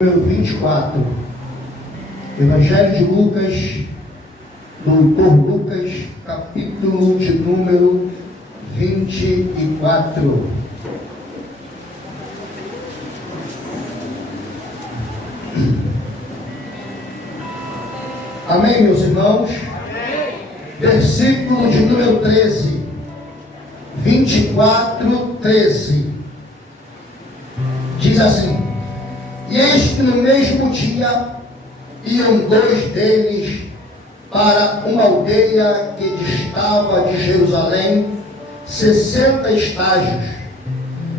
Número 24, Evangelho de Lucas, doutor Lucas, capítulo de número 24. Amém, meus irmãos? Amém. Versículo de número 13, 24, 13, diz assim: E eis que no mesmo dia iam dois deles para uma aldeia que distava de Jerusalém 60 estágios,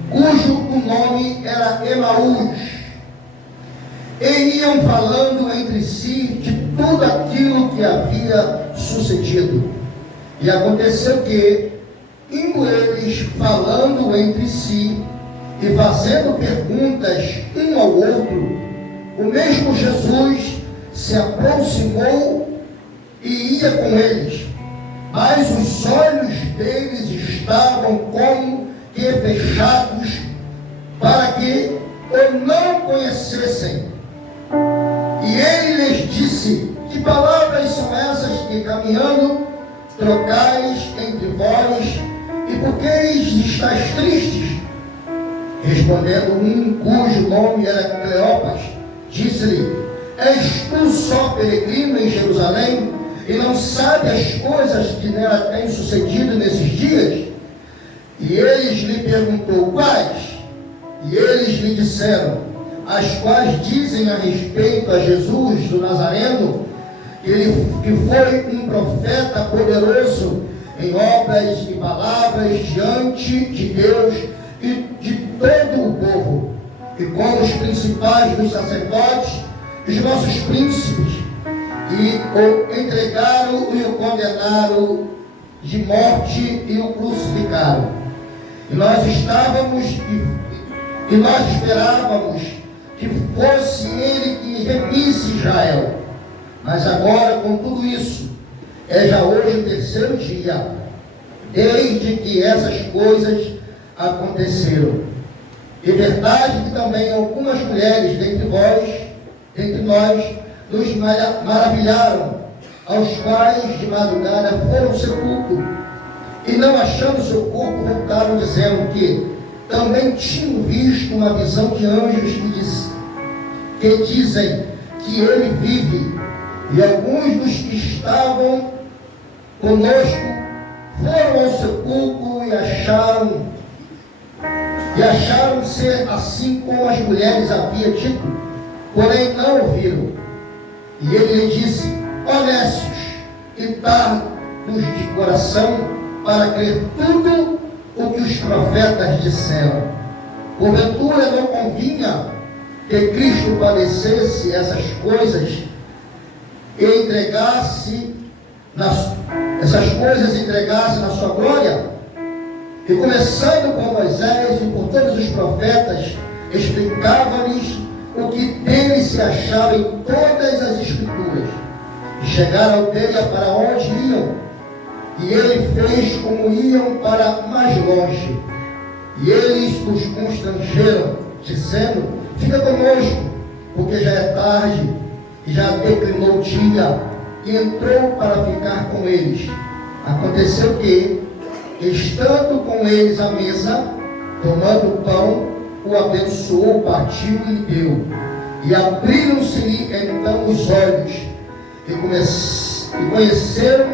cujo o nome era Emaús, e iam falando entre si de tudo aquilo que havia sucedido. E aconteceu que, indo eles falando entre si e fazendo perguntas um ao outro, o mesmo Jesus se aproximou e ia com eles, mas os olhos deles estavam como que fechados, para que o não conhecessem. E ele lhes disse: Que palavras são essas que caminhando trocais entre vós, e por que estáis tristes? Respondendo um cujo nome era Cleopas, disse-lhe: És tu só peregrino em Jerusalém, e não sabe as coisas que nela têm sucedido nesses dias? E eles lhe perguntou: Quais? E eles lhe disseram: As quais dizem a respeito a Jesus do Nazareno, que foi um profeta poderoso em obras e palavras diante de Deus e de todo o povo, e como os principais dos sacerdotes, os nossos príncipes, e o entregaram e o condenaram de morte e o crucificaram. E nós esperávamos que fosse ele que remisse Israel. Mas agora, com tudo isso, é já hoje o terceiro dia desde que essas coisas aconteceram. É verdade que também algumas mulheres dentre nós, nos maravilharam, aos quais de madrugada foram ao sepulcro, e não achando seu corpo, voltaram dizendo que também tinham visto uma visão de anjos que dizem que ele vive. E alguns dos que estavam conosco foram ao sepulcro e acharam ser assim como as mulheres haviam dito, porém não ouviram. E ele lhe disse: Honestos e tardos de coração, para crer tudo o que os profetas disseram. Porventura não convinha que Cristo padecesse essas coisas e entregasse na sua glória? E começando com Moisés e por todos os profetas, explicava-lhes o que dele se achava em todas as escrituras. E chegaram à aldeia para onde iam, e ele fez como iam para mais longe. E eles os constrangeram, dizendo: Fica conosco, porque já é tarde, e já declinou o dia. E entrou para ficar com eles. Aconteceu que, estando com eles à mesa, tomando o pão, o abençoou, partiu e lhe deu. E abriram-se-lhe então os olhos, e conheceram,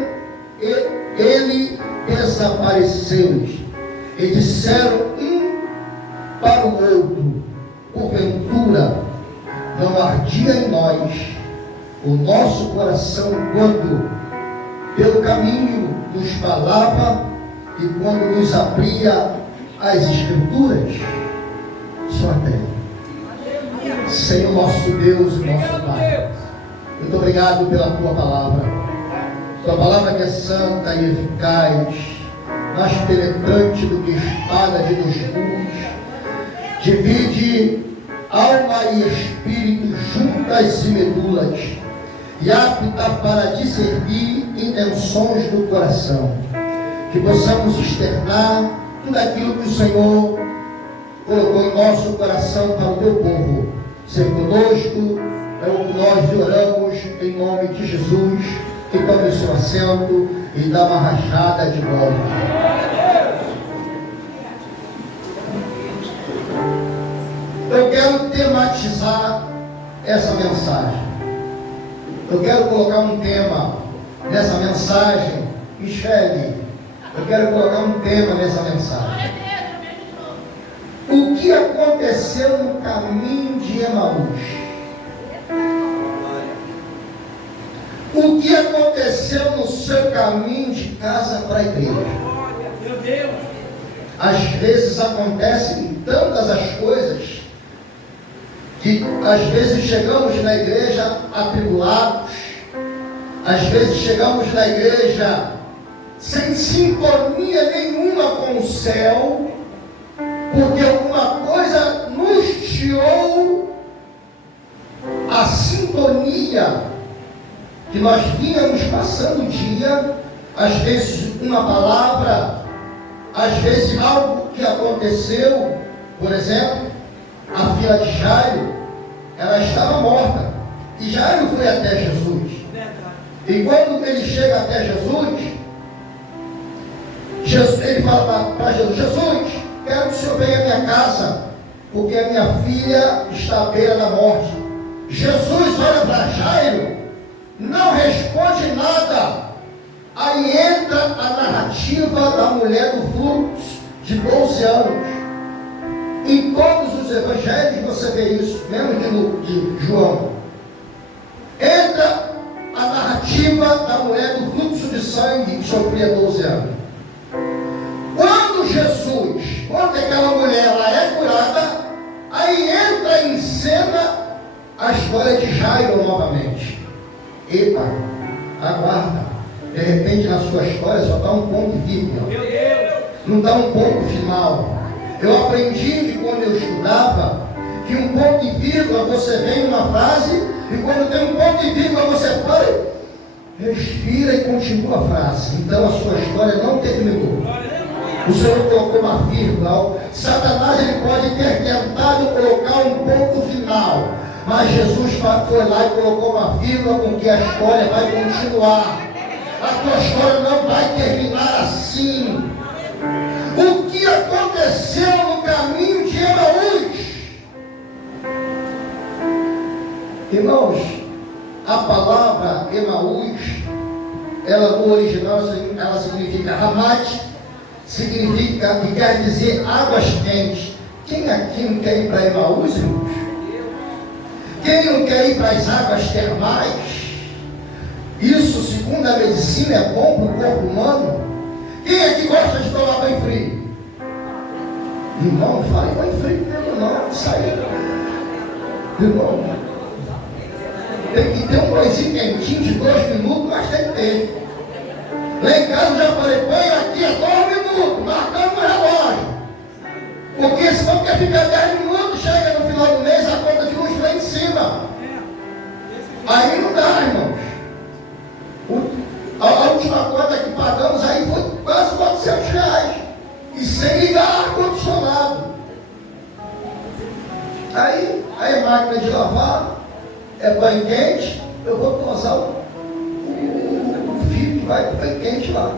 e ele desapareceu-lhes. E disseram um para o outro: Porventura não ardia em nós o nosso coração quando pelo caminho nos falava e quando nos abria as Escrituras? Só até. Senhor nosso Deus e nosso Pai, muito obrigado pela Tua palavra. Tua palavra que é santa e eficaz, mais penetrante do que espada de dois gumes, divide alma e espírito, juntas e medulas, e apta para discernir intenções do coração. Que possamos externar tudo aquilo que o Senhor colocou em nosso coração para o teu povo, ser conosco. É o que nós oramos em nome de Jesus. Que tome o seu assento e dá uma rajada de glória. Eu quero tematizar essa mensagem. Eu quero colocar um tema nessa mensagem. Michele, eu quero colocar um tema nessa mensagem. O que aconteceu no caminho de Emaús? O que aconteceu no seu caminho de casa para a igreja? Meu Deus! Às vezes acontecem tantas as coisas que às vezes chegamos na igreja atribulados, às vezes chegamos na igreja sem sintonia nenhuma com o céu, porque alguma coisa nos tirou a sintonia que nós vínhamos passando o dia, às vezes uma palavra, às vezes algo que aconteceu. Por exemplo, a filha de Jairo, ela estava morta, e Jairo foi até Jesus. E quando ele chega até Jesus, ele fala para Jesus: Jesus, quero que o Senhor venha à minha casa, porque a minha filha está à beira da morte. Jesus olha para Jairo, não responde nada. Aí entra a narrativa da mulher do fluxo de 12 anos. Em todos os evangelhos você vê isso, menos de João. Entra a narrativa da mulher do fluxo de sangue que sofria 12 anos. Quando aquela mulher ela é curada, aí entra em cena a história de Jairo novamente. Epa, aguarda. De repente na sua história só está um ponto e vírgula. Não está um ponto final. Eu aprendi que quando eu estudava, que um ponto e vírgula você vem em uma frase, e quando tem um ponto e vírgula você para, respira e continua a frase. Então a sua história não terminou. O Senhor colocou uma vírgula. Satanás ele pode ter tentado colocar um ponto final, mas Jesus foi lá e colocou uma vírgula, porque a história vai continuar. A tua história não vai terminar assim. O que aconteceu no caminho de Emaús? Irmãos, a palavra Emaús, ela no original ela significa Ramate, significa e quer dizer águas quentes. Quem aqui não quer ir para Emaús, irmãos? Quem não quer ir para as águas termais? Isso, segundo a medicina, é bom para o corpo humano. Quem aqui gosta de tomar banho frio? Irmão, fale banho frio, não, sair. Irmão, tem que ter um banhozinho quentinho de 2 minutos, mas tem que ter. Lá em casa eu já falei, banho aqui é 2 minutos, marcando no relógio. Porque senão quer ficar 10 minutos, chega no final do mês, a conta de luz vem em cima. Aí não dá, irmãos. A última conta que pagamos aí foi quase R$400. E sem ligar ar-condicionado. Aí é máquina de lavar, é banho quente, eu vou tosar o fio que vai para o banho quente lá.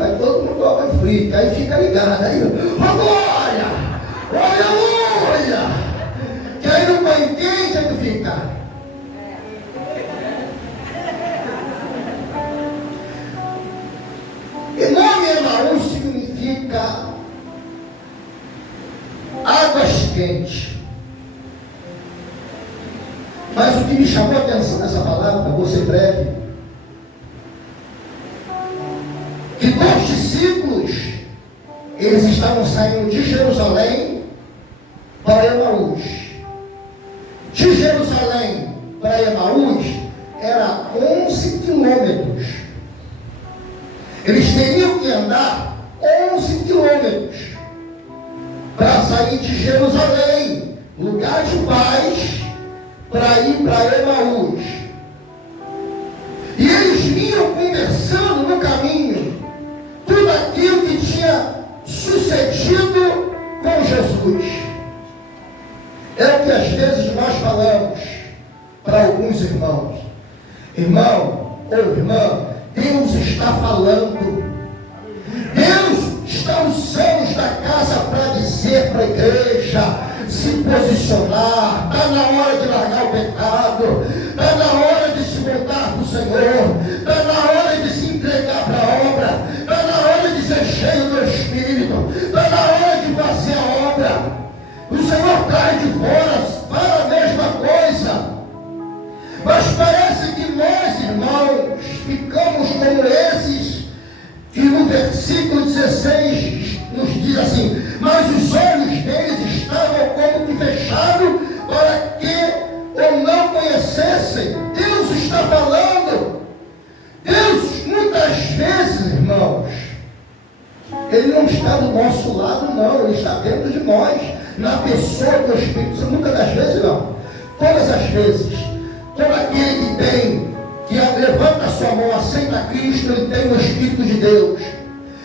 Aí todo mundo toma banho frio, aí fica ligado. Aí, glória! Aleluia! Que aí no banho quente é que fica. E nome Emaús significa águas quentes. Mas o que me chamou a atenção nessa palavra, vou ser breve, que 2 discípulos, eles estavam saindo de Jerusalém para Emaús. De Jerusalém para Emaús era 11 quilômetros. Eles teriam que andar 11 quilômetros para sair de Jerusalém, lugar de paz, para ir para Emaús. E eles vinham conversando no caminho tudo aquilo que tinha sucedido com Jesus. É o que às vezes nós falamos para alguns irmãos. Irmão ou irmã, Deus está falando. Deus está nos céus da casa para dizer para a igreja se posicionar. Está na hora de largar o pecado, está na hora de se voltar para o Senhor, está na hora de se entregar para a obra, está na hora de ser cheio do Espírito, está na hora de fazer a obra. O Senhor traz de fora, fala a mesma coisa, mas parece que nós, irmãos, ficamos como esses que no versículo 16 nos diz assim: mas os olhos deles estavam como que fechados para que ou não conhecessem. Deus está falando. Deus, muitas vezes, irmãos, Ele não está do nosso lado, não. Ele está dentro de nós, na pessoa do Espírito Santo. Muitas das vezes, não. Todas as vezes, todo aquele que levanta a sua mão, aceita Cristo, ele tem o Espírito de Deus.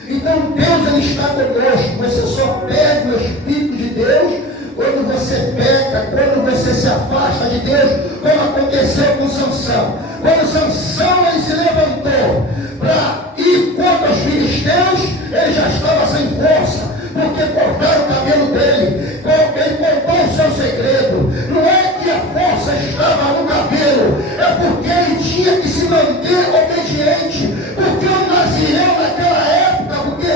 Então Deus, ele está conosco. Você só perde o Espírito de Deus quando você peca, quando você se afasta de Deus, como aconteceu com Sansão. Quando Sansão ele se levantou para ir contra os filisteus, ele já estava sem força, porque cortaram o cabelo dele. Ele contou o seu segredo. Não é que a força estava no cabelo, é porque ele tinha que se manter obediente, porque o Nazireu naquela época, porque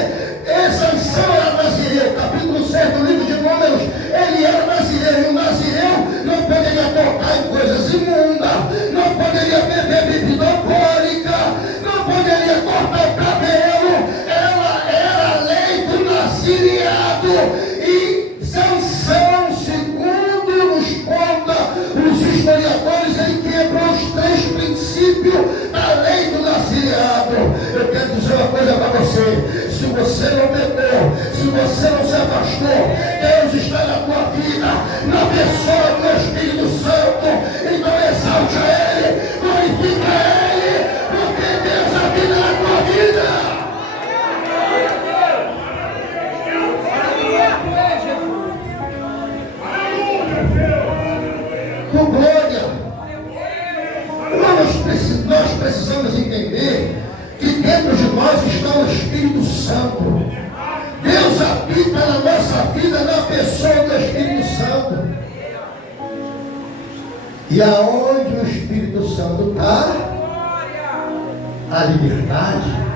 Sansão era Nazireu, capítulo 6 do livro de Números, ele era Nazireu, e o Nazireu não poderia tocar em coisas imundas, não poderia beber bebida alcoólica, não poderia cortar o cabelo. Ela era a lei do nazireado. E Sansão, segundo nos conta os historiadores, ele quebrou os 3 princípios da lei do nazireado. Eu quero dizer uma coisa para você: se você não pecou, se você não se afastou, Deus está na tua vida, na pessoa do Espírito Santo. Então exalte a Ele, glorifica a Ele, porque Deus habita na tua vida. Com glória. Nós precisamos entender que dentro de nós está o Espírito Santo. Deus habita na nossa vida, na pessoa do Espírito Santo. E aonde o Espírito Santo está, a liberdade.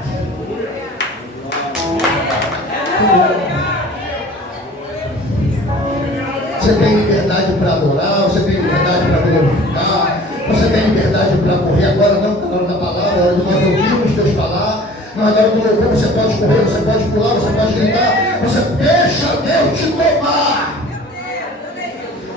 Você tem liberdade para adorar, você tem liberdade para glorificar, você tem liberdade para correr. Agora não, na hora da palavra, na hora de nós ouvirmos Deus falar. Mas na hora do louvor você pode correr, você pode pular, você pode gritar. Você deixa Deus te tomar.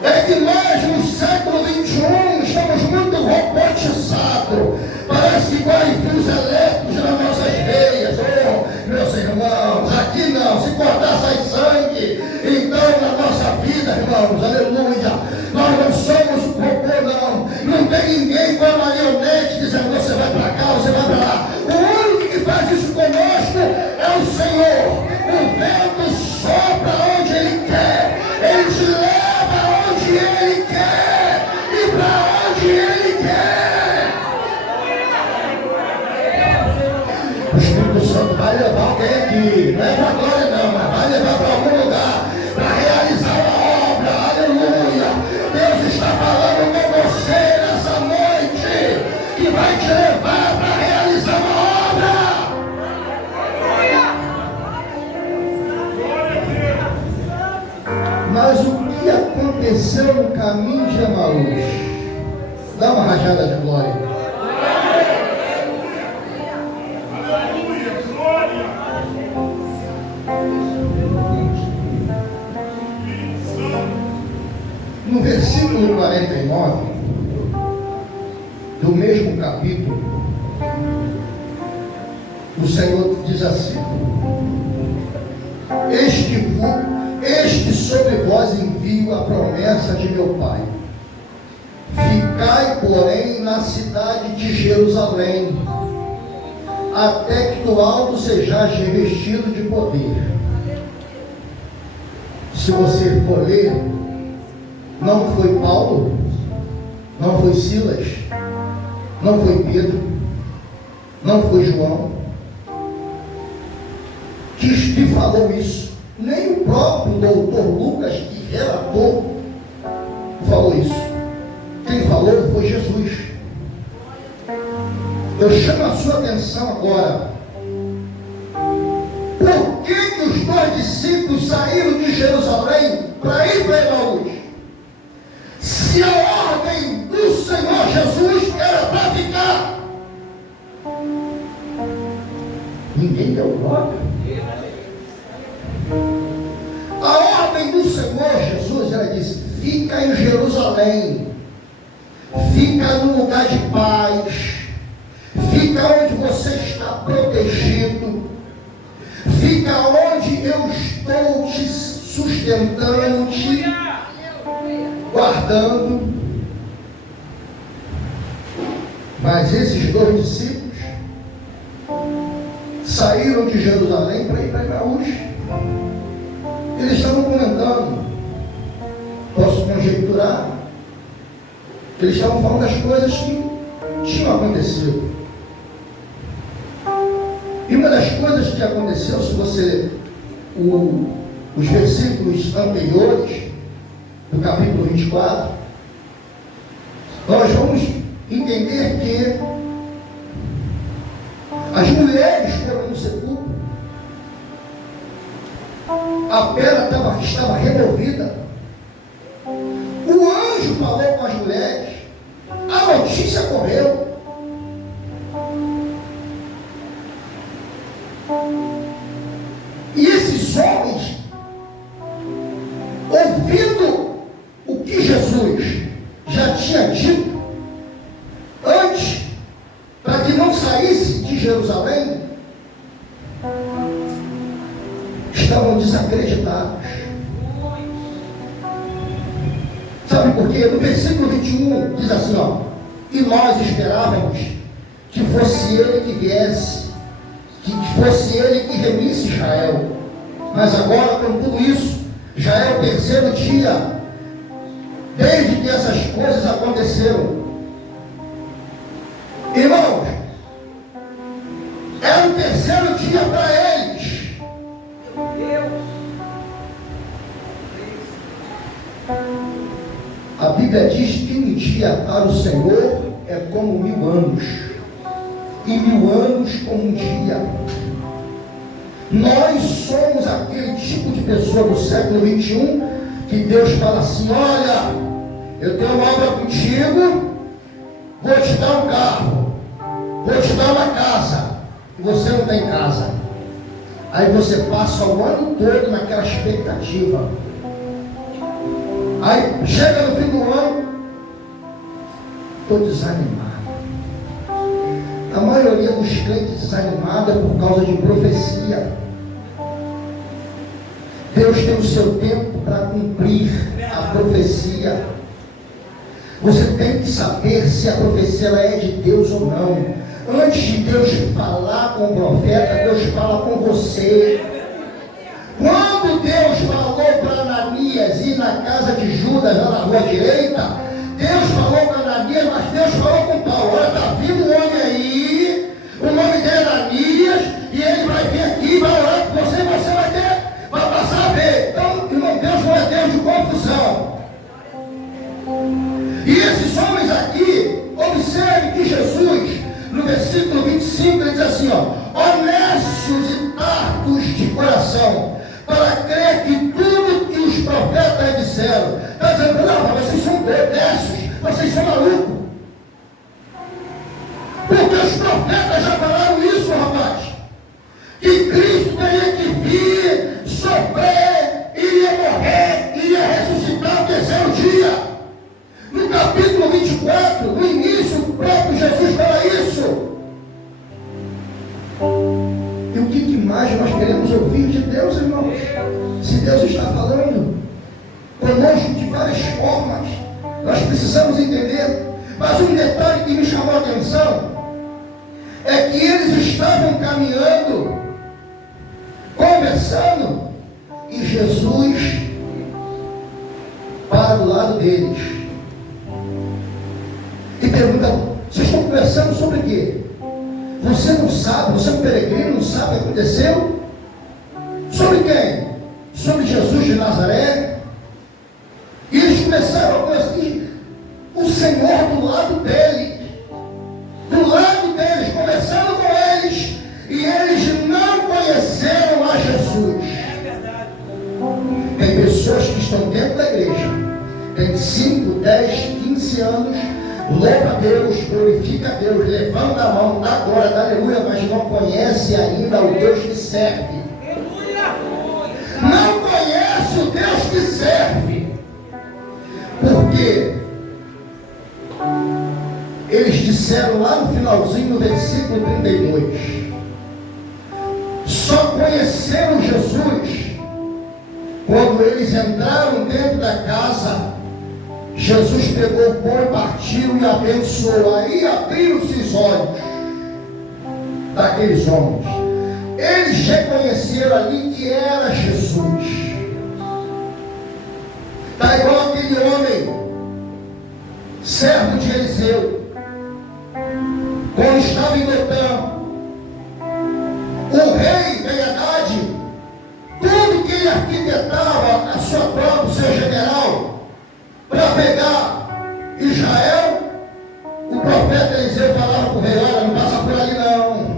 É que nós no século 21 estamos muito robotizados. Parece que vai fios elétricos nas nossas veias. Oh, meus irmãos, aqui não, se cortar sai sangue. Então na nossa vida, irmãos, aleluia, nós não somos robô, não. Não tem ninguém com a marionete dizendo você vai para cá, você vai para lá. O único que faz isso conosco é o Senhor. O vento sopra onde Ele quer, Ele te leva onde Ele quer e para onde Ele quer. O Espírito Santo vai levar alguém aqui, não é para glória não, mas vai levar para algum lugar para realizar uma obra. Aleluia. Deus está falando com você nessa noite, que vai te levar para realizar uma obra. Mas o que aconteceu no caminho de Emaús? Dá uma rajada de glória. No versículo 49 do mesmo capítulo, o Senhor diz assim: Este sobre vós envio a promessa de meu Pai. Ficai, porém, na cidade de Jerusalém, até que do alto sejais revestido de poder. Se você for ler, não foi Paulo não foi Silas, não foi Pedro, não foi João que falou isso. Nem o próprio doutor Lucas, que relatou, falou isso. Quem falou foi Jesus. Eu chamo a sua atenção agora. Por que os dois discípulos saíram de Jerusalém para ir para Emaús? Se a ordem do Senhor Jesus era para ficar, ninguém deu glória. A ordem do Senhor Jesus, ela disse: fica em Jerusalém, fica no lugar de paz, fica onde você está protegido, fica onde eu estou te sustentando, te guardando. Mas esses dois discípulos saíram de Jerusalém para ir para Emaús. Eles estavam comentando, posso conjecturar, que eles estavam falando das coisas que tinham acontecido. E uma das coisas que aconteceu, se você ler os versículos anteriores do capítulo 24, nós vamos entender que as mulheres foram no sepulcro, a pedra estava removida, o anjo falou com as mulheres, a notícia correu. E esses homens, ouvindo o que Jesus já tinha dito antes, para que não saísse de Jerusalém, estavam desacreditados. Sabe por quê? No versículo 21 diz assim, ó: e nós esperávamos que fosse ele que viesse, que fosse ele que remisse Israel. Mas agora, com tudo isso, já é o terceiro dia desde que essas coisas aconteceram. Irmãos, era o terceiro dia para eles. A Bíblia diz que um dia para o Senhor é como 1000 anos, e 1000 anos como um dia. Nós somos aquele tipo de pessoa do século 21 que Deus fala assim: olha, eu tenho uma obra contigo, vou te dar um carro, vou te dar uma casa, e você não tem casa. Aí você passa o ano todo naquela expectativa. Aí chega no fim do ano, estou desanimado. A maioria dos crentes desanimada é por causa de profecia. Deus tem o seu tempo para cumprir a profecia. Você tem que saber se a profecia ela é de Deus ou não. Antes de Deus falar com o profeta, Deus fala com você. Quando Deus falou para Ananias ir na casa de Judas, lá na rua direita, Deus falou para Ananias, mas Deus falou com Paulo: olha, está vindo um homem aí, o nome dele é Ananias, e ele vai vir aqui, vai orar com você, e você vai passar a ver. Então, irmão, Deus não é Deus de confusão. E esses homens aqui, observe que Jesus, no versículo 25, ele diz assim, ó: honestos e tardos de coração, para crer que tudo que os profetas disseram. Está dizendo: não, mas vocês são décios, vocês são malucos. Porque os profetas já falaram isso, rapaz. Que Cristo teria que vir, sofrer, iria morrer, iria ressuscitar no terceiro dia. No capítulo 24, no início, o próprio Jesus fala isso. E o que mais nós queremos ouvir de Deus, irmãos? Se Deus está falando conosco de várias formas, nós precisamos entender. Mas um detalhe que me chamou a atenção é que eles estavam caminhando, conversando, e Jesus para do lado deles. pergunta: vocês estão conversando sobre o quê? Você não sabe, você é um peregrino, não sabe o que aconteceu? Sobre quem? Sobre Jesus de Nazaré? E eles começaram a conhecer o Senhor do lado dele, do lado deles, conversando com eles, e eles não conheceram a Jesus. Tem pessoas que estão dentro da igreja, tem 5, 10, 15 anos, louva a Deus, glorifica a Deus, levanta a mão, dá glória, dá aleluia, mas não conhece ainda o Deus que serve. Não conhece o Deus que serve. Por quê? Eles disseram lá no finalzinho, no versículo 32, só conheceram Jesus quando eles entraram dentro da casa. Jesus pegou o pão e partiu e abençoou. Aí abriram-se os olhos daqueles homens. Eles reconheceram ali que era Jesus. Está igual aquele homem, servo de Eliseu, quando estava em Dotã. O rei Ben-Hadad, tudo que ele arquitetava, a sua tropa, o seu general, para pegar Israel, o profeta Eliseu falava para o rei: olha, não passa por ali não.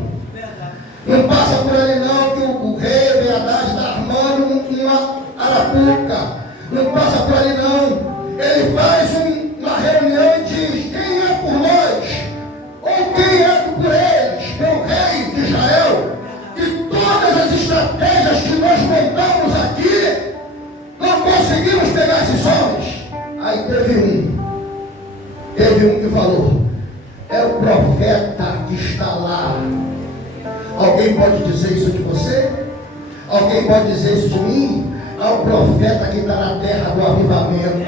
Não passa por ali não, que o rei Ben-Hadad está armando uma arapuca. Não passa por ali não. Ele faz uma reunião e diz: quem é por nós? Ou quem é por eles? Pelo rei de Israel. E todas as estratégias que nós montamos aqui, não conseguimos pegar esses homens. Aí teve um que falou: é o profeta que está lá. Alguém pode dizer isso de você? Alguém pode dizer isso de mim? É o profeta que está na terra do avivamento.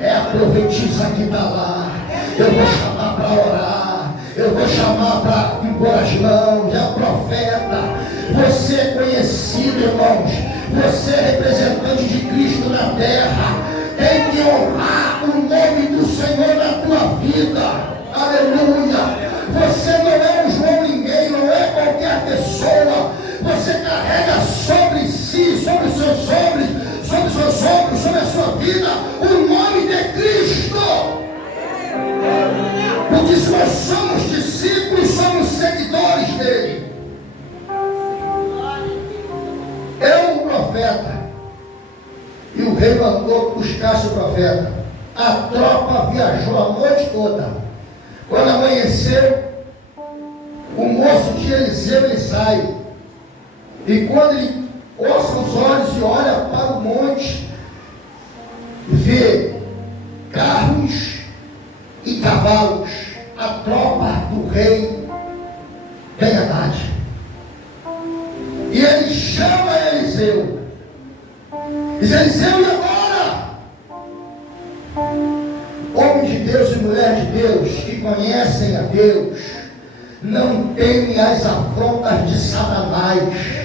É a profetisa que está lá. Eu vou chamar para orar. Eu vou chamar para impor as mãos. É a profeta. Você é conhecido, irmãos. Você é representante de Cristo na terra. Tem que honrar o nome do Senhor na tua vida. Aleluia. Você não é um João ninguém, não é qualquer pessoa. Você carrega sobre si, sobre os seus ombros, sobre a sua vida, o nome de Cristo. Porque se nós somos discípulos, somos seguidores dele. É um profeta. E o rei mandou buscar seu profeta. A tropa viajou a noite toda. Quando amanheceu, o moço de Eliseu, ele sai. E quando ele coça os olhos e olha para o monte, vê carros e cavalos, a tropa do rei Ben-Hadad. E ele chama Eliseu. Diz: Eliseu, e agora? Homem de Deus e mulher de Deus que conhecem a Deus, não temem as afrontas de Satanás.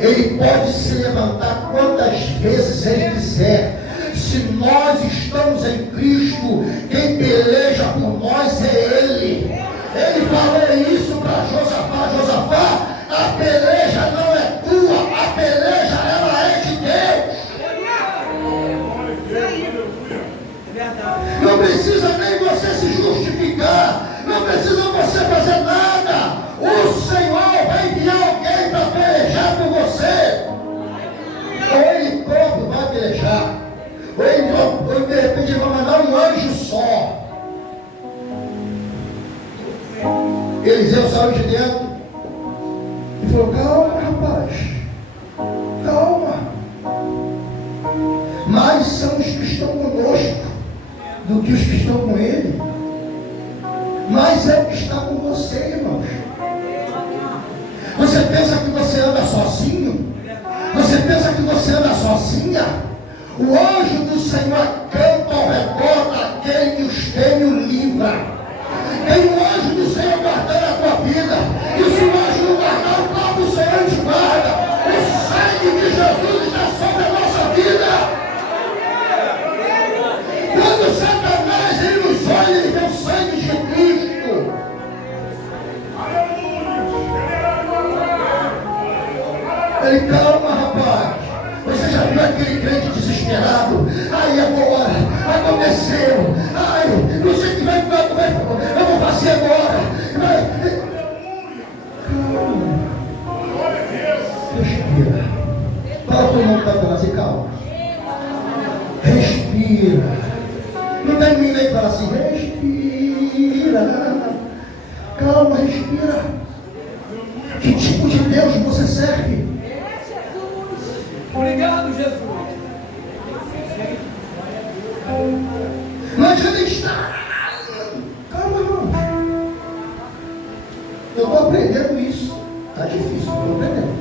Ele pode se levantar quantas vezes ele quiser. Se nós estamos em Cristo, quem peleja por nós é Ele. Ele falou isso para Josafá: Josafá, a peleja não é tua, a peleja ela é de Deus. Não precisa nem você se justificar, não precisa você fazer nada. O Senhor vai enviar alguém para pelejar por você. Ou Ele próprio vai pelejar, ou de repente Ele vai mandar um anjo só. Eliseu saiu de dentro e falou: calma, rapaz, calma. Mais são os que estão conosco do que os que estão com ele. Mais é o que está com você, irmãos. Você pensa que você anda sozinho? Você pensa que você anda sozinha? O anjo do Senhor acampa ao redor daquele que os tem o livra. Tem um anjo do Senhor guardando a tua vida. E se o anjo não guardar, o próprio Senhor te guarda. O sangue de Jesus está sobre a nossa vida. Quando Satanás ele nos olha, ele vê o sangue Ele, calma, rapaz. Você já viu aquele crente desesperado? Ai, agora, aconteceu. Ai, não sei o que vai, eu vou fazer agora. Calma. Respira. Fala para o irmão que está falando assim, calma. Respira. Não tem ninguém que fala assim, respira. Calma, respira. Que tipo de Deus você serve? Obrigado, Jesus. Não adianta estar. Calma, irmão. Eu estou aprendendo isso. Está difícil, estou aprendendo.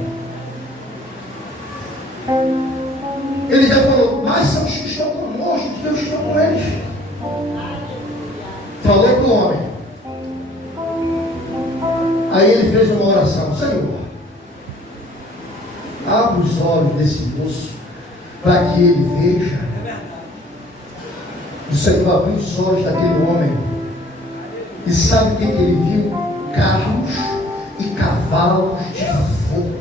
Ele já falou, mas são os que estão conosco, Deus está com eles. Falou para o homem. Aí ele fez uma oração, Senhor, abre os olhos desse moço, para que ele veja. O Senhor abriu os olhos daquele homem, e sabe o que ele viu? Carros e cavalos de fogo.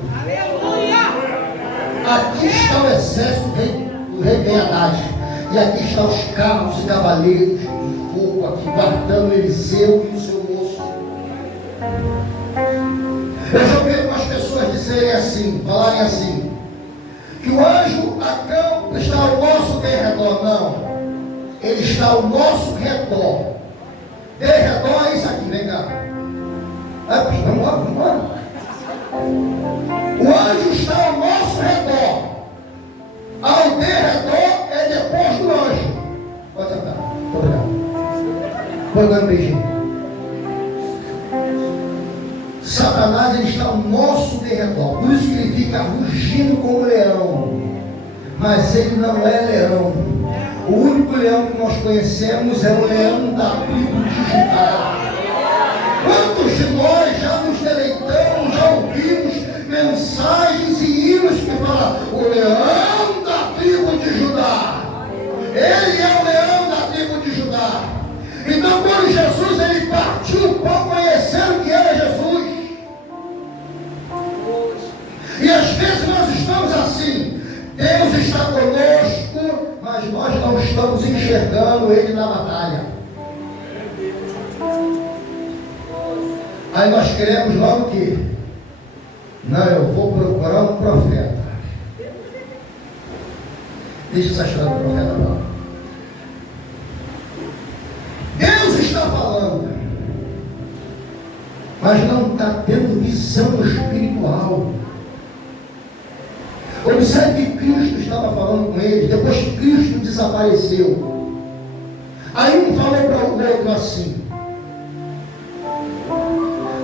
Aqui está o exército do rei Ben-Hadad, e aqui estão os carros e cavaleiros de fogo, aqui guardando Eliseu e o seu moço. Eu já ouvi algumas pessoas dizerem assim, falarem assim, que o anjo acampa, está ao nosso derredor. Não, ele está ao nosso redor. Derredor é isso aqui, vem cá. Vamos embora, vamos embora. O anjo está ao nosso redor. Ao derredor é depois do anjo. Pode sentar. Obrigado. Vou dar um beijinho. Satanás, ele está ao nosso derredor. Por isso que ele fica rugindo como leão. Mas ele não é leão. O único leão que nós conhecemos é o leão da tribo de Judá. Quantos de nós já nos deleitamos, já ouvimos mensagens e hinos que falam o leão da tribo de Judá? Ele é o leão da tribo de Judá. Então quando Jesus ele partiu o pão conhecendo que era Jesus. E às vezes nós estamos assim, Deus está conosco, mas nós não estamos enxergando Ele na batalha. Aí nós queremos logo que, não, eu vou procurar um profeta. Deixa essa história do profeta lá. Deus está falando, mas não está tendo visão espiritual. Observe que Cristo estava falando com eles, depois que Cristo desapareceu. Aí um falou para o outro assim,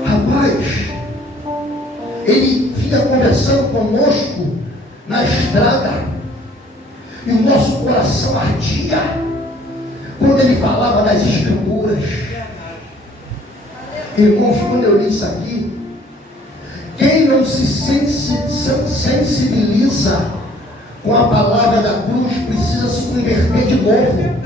rapaz, ele vinha conversando conosco na estrada, e o nosso coração ardia, quando ele falava das escrituras. Irmãos, quando eu li isso aqui, quem não se sensibiliza com a palavra da cruz precisa se converter de novo.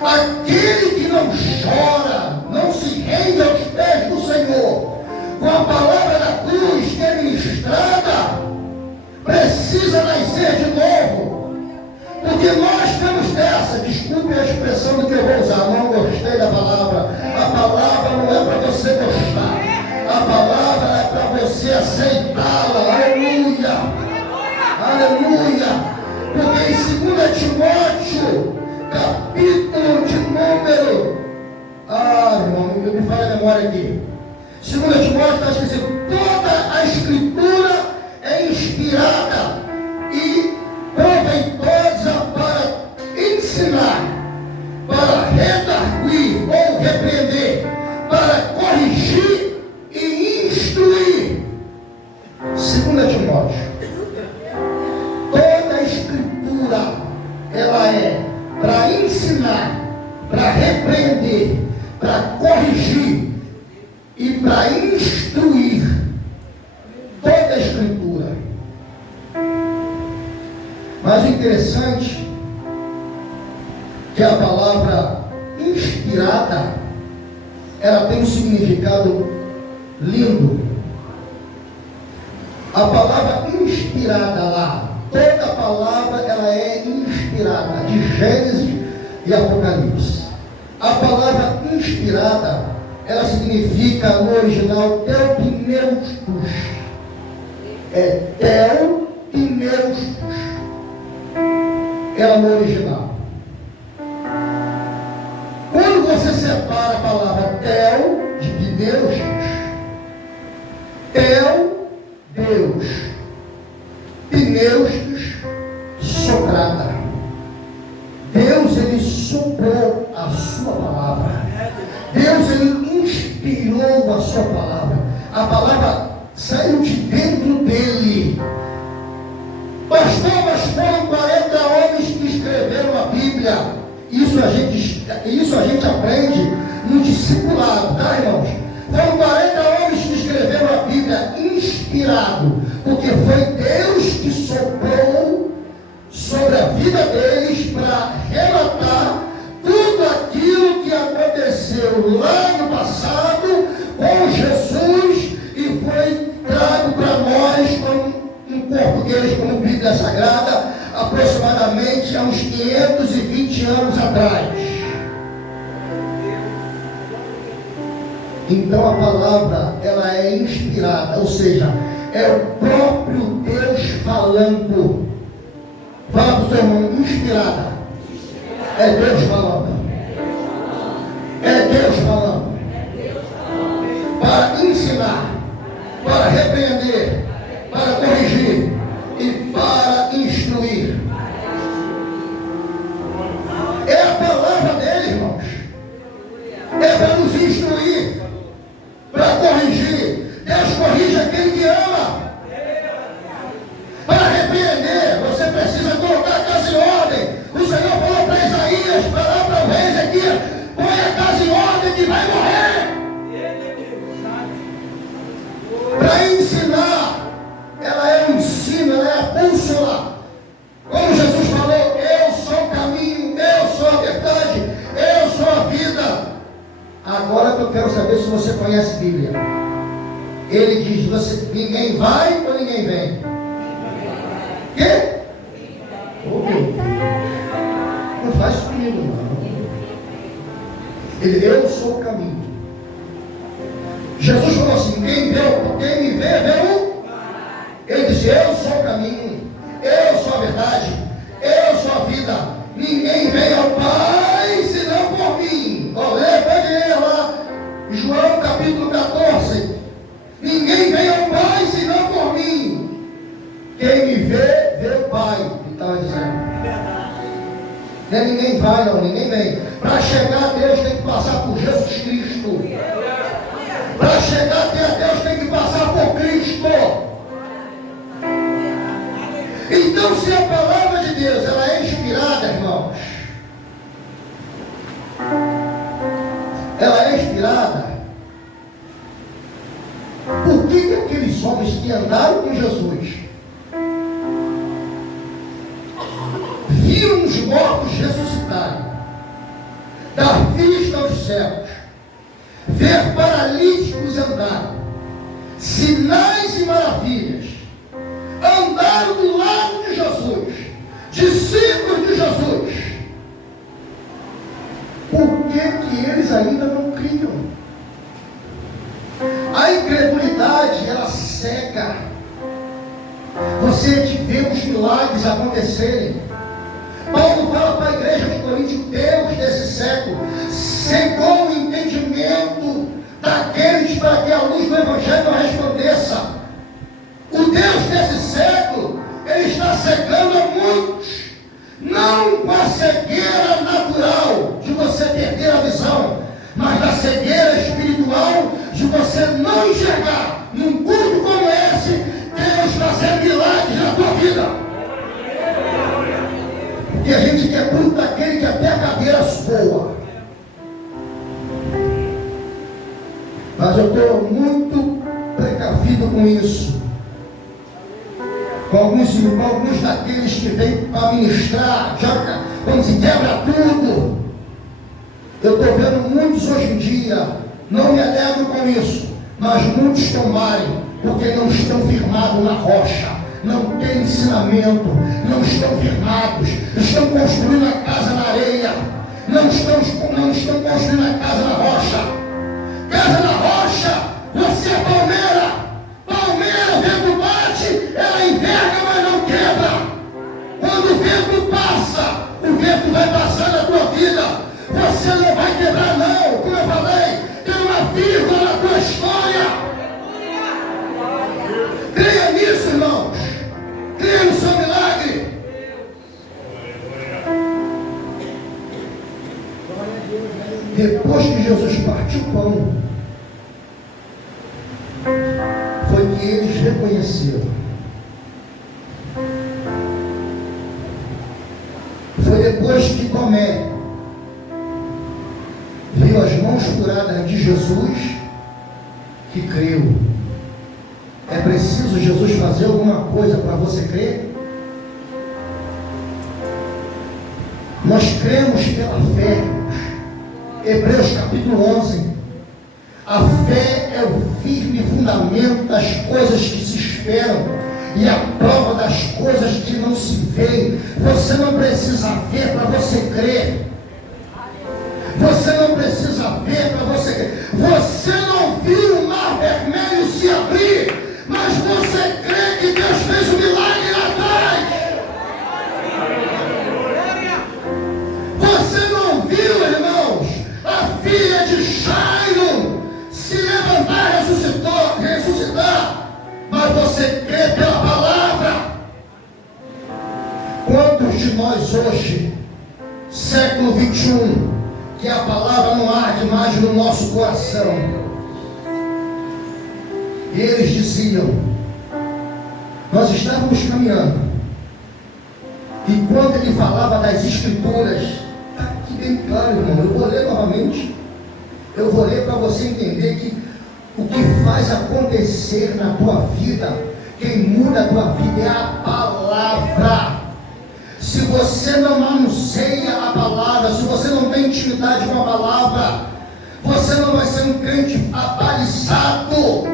Aquele que não chora, não se rende aos pés do Senhor, com a palavra da cruz que é ministrada, precisa nascer de novo. Porque nós temos dessa, desculpe a expressão do que eu vou usar, não gostei da palavra. A palavra não é para você gostar. A palavra é para você aceitá-la. Aleluia. Aleluia. Porque em 2 Timóteo, capítulo de número... irmão, eu me falei a memória aqui. 2 Timóteo está escrito, toda a escritura é inspirada e proveitosa para ensinar, para redarguir ou repreender, para corrigir e instruir. 2 Timóteo. Toda a escritura, ela é para ensinar, para repreender, para corrigir e para instruir. Toda a escritura. Mas o interessante é que a palavra inspirada, ela tem um significado lindo. A palavra inspirada lá, toda palavra ela é inspirada, de Gênesis e Apocalipse. A palavra inspirada, ela significa no original teopneustos. É teopneustos. Ela no original. Quando você separa a palavra tel de pneus, tel, Deus, pneus, soprada. Deus, ele soprou a sua palavra. Deus, ele inspirou a sua palavra. A palavra saiu de dentro dele. Pastor, mas foram 40 homens que escreveram a Bíblia. Isso a gente aprende no discipulado, tá, irmãos? Foram 40 homens que escreveram a Bíblia inspirado, porque foi Deus que soprou sobre a vida deles para relatar tudo aquilo que aconteceu lá no passado com Jesus e foi trago para nós como um português, como Bíblia Sagrada, aproximadamente há uns 520 anos atrás. Então a palavra, ela é inspirada, ou seja, é o próprio Deus falando. Fala para o seu irmão, inspirada. É Deus falando. É Deus falando. Para ensinar, para repreender, para corrigir e para instruir. É a palavra dele, irmãos. É para nos instruir, para corrigir. Deus corrige aquele que ama. Para repreender, você precisa colocar a casa em ordem. O Senhor falou para Isaías, falar para o rei Ezequias: põe a casa em ordem que vai morrer. Para ensinar, ela é o ensino, ela é a bússola. Como Jesus falou, eu sou o caminho, eu sou a verdade, eu sou a vida. Agora que eu quero saber se você conhece a Bíblia. Ele diz, ninguém vai ou ninguém vem? Quê? Não faz comigo, não. Ele, eu sou o caminho. Jesus falou assim: quem me vê, vê o. Ele disse: eu sou o caminho, eu sou a verdade, eu sou a vida. Ninguém vem ao Pai senão por mim. Pode ler lá, João capítulo 14. Ninguém vem ao Pai senão por mim. Quem me vê, vê o Pai. Ele estava dizendo. Não é ninguém vai, não, ninguém vem. Para chegar a Deus tem que passar por Jesus Cristo. Para chegar até a Deus tem que passar por Cristo. Então, se a palavra de Deus ela é inspirada, irmãos, ela é inspirada, por que aqueles homens que andaram com Jesus viram os mortos ressuscitarem, dar vista aos céus, ver paralíticos andar, sinais e maravilhas, andaram do lado de Jesus, discípulos de Jesus? Por que eles ainda não criam? A incredulidade, ela cega. Você vê os milagres acontecerem. Paulo fala para a igreja de Corinto: Deus desse século cegou o entendimento daqueles para que a luz do Evangelho não resplandeça. O Deus desse século, ele está cegando a muitos, não com a cegueira natural de você perder a visão, mas da cegueira espiritual de você não enxergar. Num culto como esse, Deus fazendo milagres na tua vida. Porque a gente quer culto daquele que até a cadeira voa. Mas eu estou muito precavido com isso. Com alguns daqueles que vêm para ministrar, quando se quebra tudo. Eu estou vendo muitos hoje em dia, não me alegro com isso, mas muitos tomarem porque não estão firmados na rocha, não tem ensinamento, não estão firmados, estão construindo a casa na areia, não estão construindo a casa na rocha. Casa na rocha, você é palmeira, palmeira, o vento bate, ela enverga, mas não quebra. Quando o vento passa, o vento vai passar na tua vida, você não vai quebrar não, como eu falei, tem uma vírgula na tua história. Creia nisso, irmãos. Creia no seu milagre. Depois que Jesus partiu o pão, foi que eles reconheceram. Foi depois que Tomé viu as mãos furadas de Jesus que creu. É preciso Jesus fazer alguma coisa para você crer? Nós cremos pela fé, irmãos. Hebreus capítulo 11. A fé é o firme fundamento das coisas que se esperam e a prova das coisas que não se veem. Você não precisa ver para você crer. Você não precisa ver para você crer. Você não viu o mar vermelho se abrir, mas você crê que Deus fez um milagre lá atrás. Você não viu, irmãos, a filha de Jairo se levantar e ressuscitar, mas você crê pela palavra. Quantos de nós hoje, século 21, que a palavra não arde mais no nosso coração? E eles diziam, nós estávamos caminhando, e quando ele falava das escrituras, está aqui bem claro, irmão, eu vou ler novamente, eu vou ler para você entender que o que faz acontecer na tua vida, quem muda a tua vida é a palavra. Se você não manuseia a palavra, se você não tem intimidade com a palavra, você não vai ser um crente abalizado.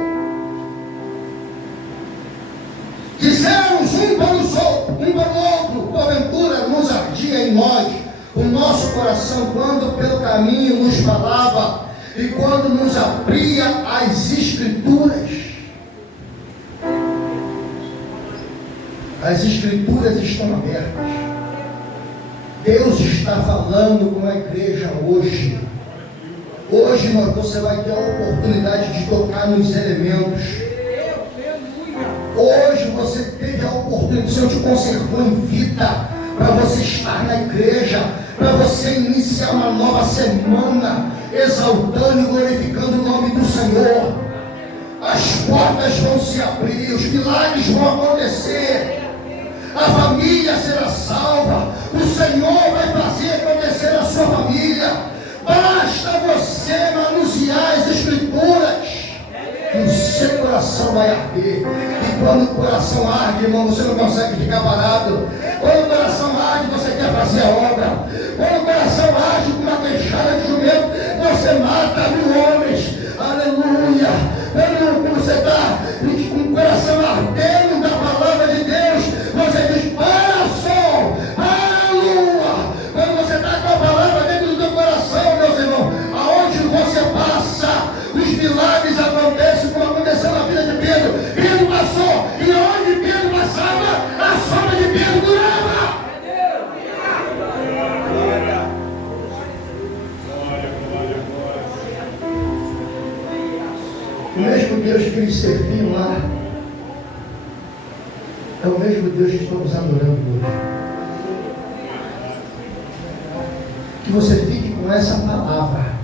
Dissemos um para o outro, porventura nos ardia em nós o nosso coração, quando pelo caminho nos falava e quando nos abria as escrituras. As escrituras estão abertas. Deus está falando com a igreja hoje. Hoje você vai ter a oportunidade de tocar nos elementos. Hoje você teve a oportunidade, o Senhor te conservou em vida, para você estar na igreja, para você iniciar uma nova semana, exaltando e glorificando o nome do Senhor. As portas vão se abrir, os milagres vão acontecer, a família será salva, o Senhor vai fazer acontecer a sua família. Basta você manusear as escrituras, que o seu coração vai arder. E quando o coração arde, irmão, você não consegue ficar parado. Quando o coração arde, você quer fazer a obra. Quando o coração arde com uma queixada de jumento, você mata 1000 homens. Aleluia. Quando você está com o coração ardendo da palavra de Deus, você diz, para sol, para lua. Quando você está com a palavra dentro do teu coração, meus irmãos, aonde você passa, os milagres acontecem, como aconteceu na vida de Pedro. Pedro passou, e onde Pedro passava, a sombra de Pedro durava. O mesmo Deus que eles serviam lá é o mesmo Deus que estamos adorando hoje. Que você fique com essa palavra.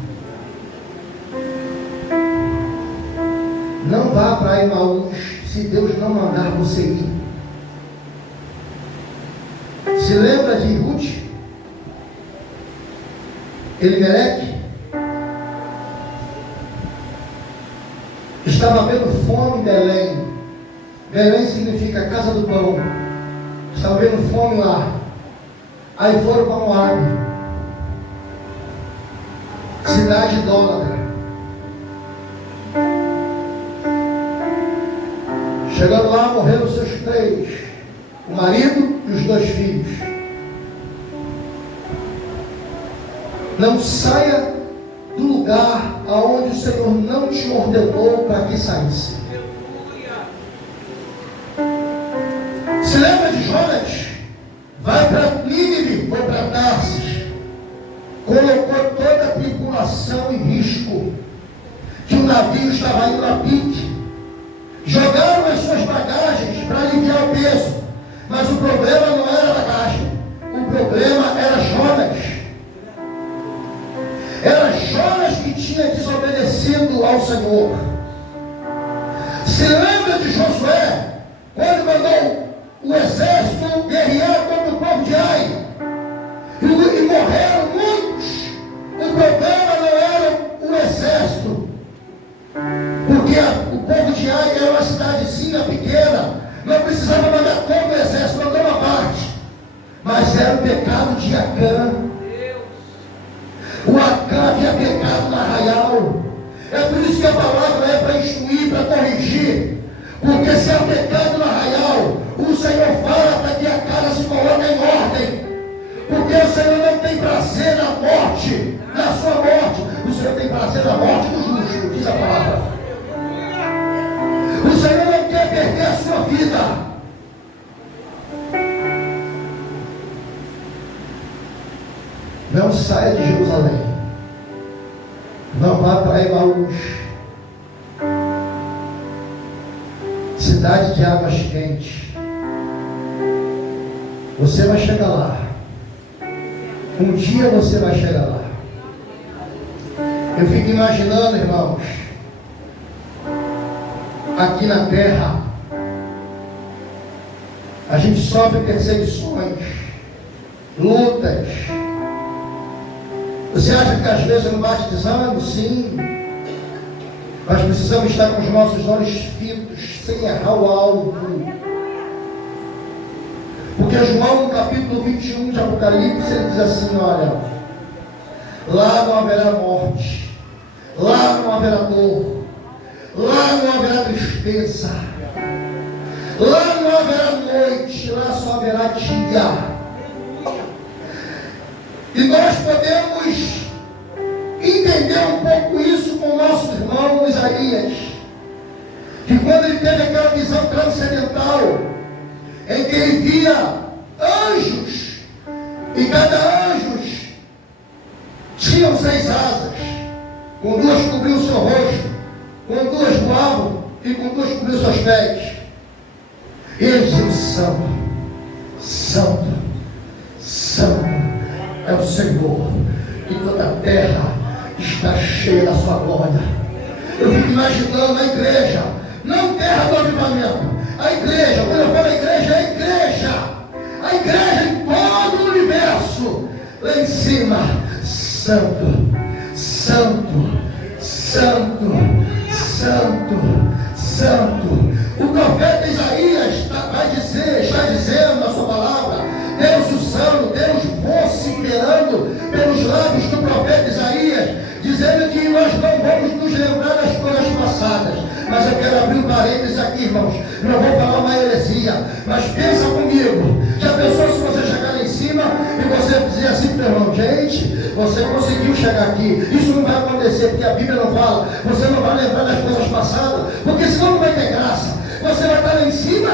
Não vá para Emaús se Deus não mandar você ir. Se lembra de Ruth? Elimeleque? Estava vendo fome em Belém. Belém significa casa do pão. Estava vendo fome lá. Aí foram para Moabe, cidade idólatra. três: o marido e os dois filhos. Não saia do lugar aonde o Senhor não te ordenou para que saísse. Se lembra de Jonas? Vai para Nínive, foi para Tarsis, colocou toda a tripulação em risco, que o navio estava indo a pique, jogaram as suas bagagens para aliviar o peso, mas o problema não era a bagagem, o problema era Jonas. Era Jonas que tinha desobedecido ao Senhor. Se lembra de Josué, quando mandou o exército guerrear contra o povo de Ai, e morreram muitos. O problema não era o exército, porque o povo de Ai era uma cidadezinha pequena, não precisava mandar todo o exército, mandou uma parte, mas era o pecado de Acã. O Acã havia pecado no arraial. É por isso que a palavra é para instruir, para corrigir, porque se há pecado no arraial, o Senhor fala para que a casa se coloque em ordem, porque o Senhor não tem prazer na morte, na sua morte. O Senhor tem prazer na morte do justo, diz a palavra. O Senhor não quer perder a sua vida. Não saia de Jerusalém, não vá para Emaús, cidade de águas quentes. Você vai chegar lá. Um dia você vai chegar lá. Eu fico imaginando, irmãos, aqui na terra, a gente sofre perseguições, lutas. Você acha que às vezes não bate desânimo? Sim. Mas precisamos estar com os nossos olhos fitos, sem errar o alvo. Porque João, no capítulo 21 de Apocalipse, ele diz assim: olha, lá não haverá morte, lá não haverá dor, lá não haverá tristeza, lá não haverá noite, lá só haverá dia. E nós podemos entender um pouco isso com o nosso irmão Isaías, que quando ele teve aquela visão transcendental, em que ele via anjos, e cada anjo tinha 6 asas, com 2 cobriam o seu rosto, com 2 voavam, e com 2 cobriam seus pés. E ele dizia: santo, santo, santo é o Senhor, e toda a terra está cheia da sua glória. Eu fico imaginando a igreja, não terra do avivamento, a igreja, quando eu falo igreja, é a igreja em todo o universo, lá em cima: santo, santo, santo, santo, santo. O profeta Isaías está dizendo na sua palavra, Deus usando, Deus vociferando pelos lábios do profeta Isaías, dizendo que nós não vamos nos lembrar das coisas passadas. Mas eu quero abrir um parênteses aqui, irmãos. Não vou falar uma heresia, mas pensa comigo. Já pensou se você chegar lá em cima e você dizer assim para o irmão: gente, você conseguiu chegar aqui. Isso não vai acontecer, porque a Bíblia não fala. Você não vai lembrar das coisas passadas, porque senão não vai ter graça. Você vai estar lá em cima,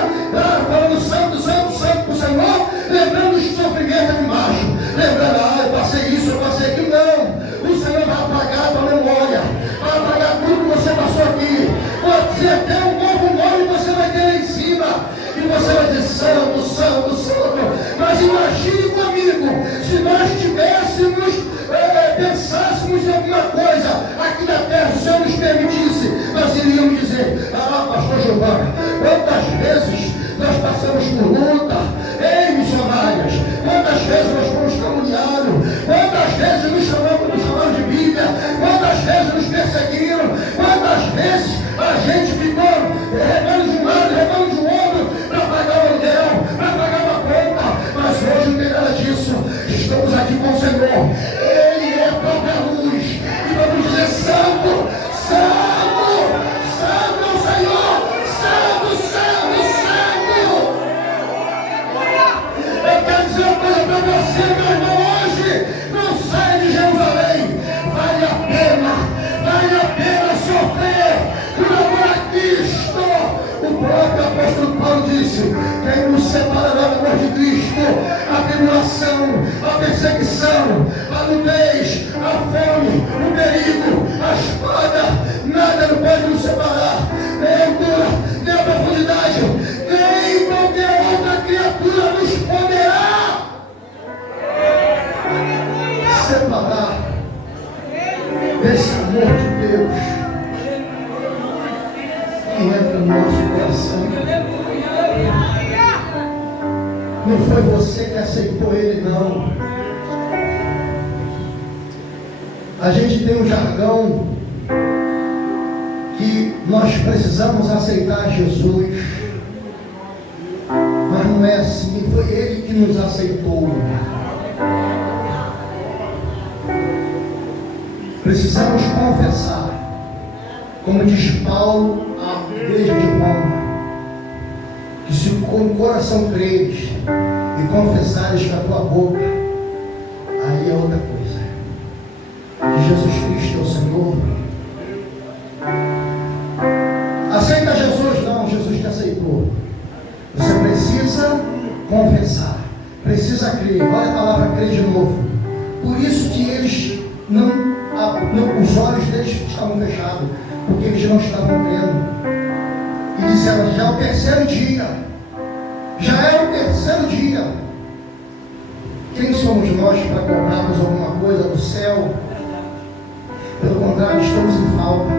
falando santo, santo, santo para o Senhor, lembrando dos sofrimentos de macho, lembrando: eu passei isso, eu passei aquilo. Não, o Senhor vai apagar a tua memória, vai apagar tudo que você passou aqui. Pode ser até um novo nome que você vai ter lá em cima, e você vai dizer: santo, santo, santo. Mas imagine comigo, se nós tivéssemos, pensássemos em alguma coisa aqui na terra, se o Senhor nos permitisse, nós iríamos dizer: pastor Giovanni, quantas vezes nós passamos por luta, ei, missionárias, quantas vezes nós fomos caluniados, quantas vezes nos chamaram de Bíblia, quantas vezes nos perseguiram, quantas vezes a gente ficou remando de um lado, remando de outro, para pagar o aluguel, para pagar uma conta. Mas hoje não tem nada disso. Estamos aqui com o Senhor, Ele é a própria luz, e vamos dizer: santo, santo, santo é o Senhor, santo, santo, santo. apóstolo Paulo disse: quem nos separará do amor de Cristo? A tribulação, a perseguição, a nudez, a fome, o perigo, a espada. Nada não pode nos separar, nem a altura, nem a profundidade, nem qualquer outra criatura nos poderá separar desse amor de Deus que entra no nosso coração. Não foi você que aceitou Ele, não. A gente tem um jargão que nós precisamos aceitar Jesus, mas não é assim. Foi Ele que nos aceitou. Precisamos confessar, como diz Paulo à igreja de Roma, que se com o coração creres e confessares com a tua boca, aí é outra coisa, que Jesus Cristo é o Senhor. Aceita Jesus? Não, Jesus te aceitou. Você precisa confessar, precisa crer. Olha a palavra crer de novo. Por isso que eles os olhos deles estavam fechados, porque eles não estavam crendo. E disseram: já é o terceiro dia, já é o terceiro dia. Quem somos nós para cobrarmos alguma coisa do céu? Pelo contrário, estamos em falta.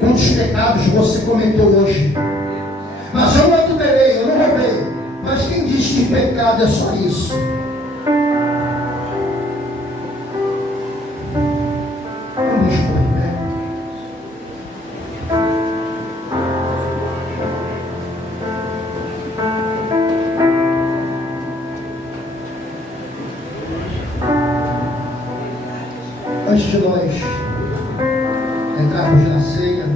Quantos pecados você cometeu hoje? Mas eu não adulterei, eu não roubei. Mas quem diz que pecado é só isso? Vamos por pé. Antes de nós entrarmos na ceia,